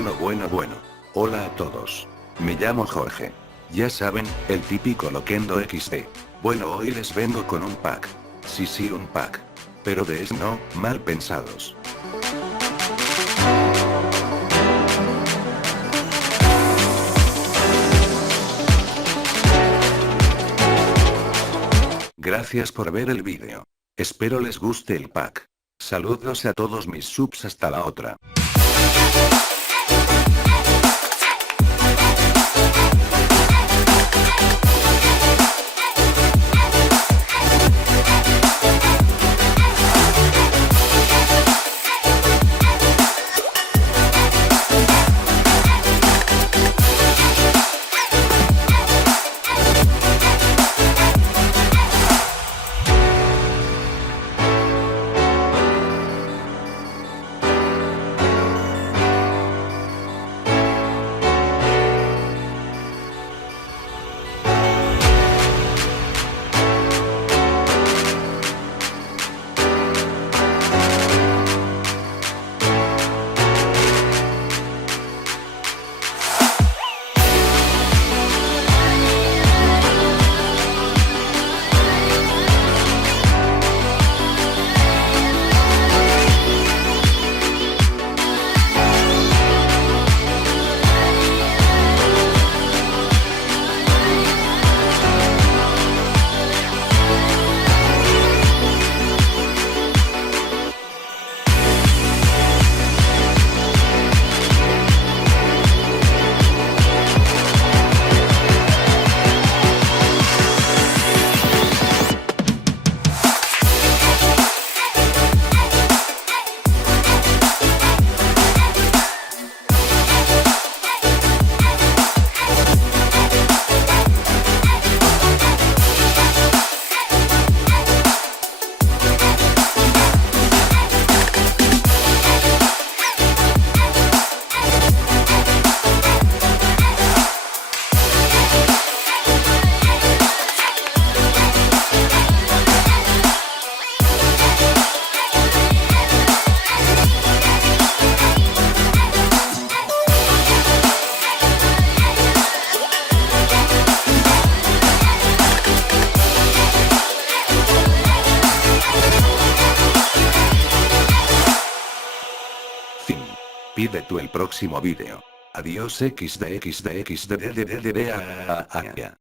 Bueno. Hola a todos. Me llamo Jorge. Ya saben, el típico loquendo XD. Bueno, hoy les vengo con un pack. Sí, un pack. Pero de eso no, mal pensados. Gracias por ver el vídeo. Espero les guste el pack. Saludos a todos mis subs, hasta la otra. Pide tú el próximo vídeo. Adiós XD.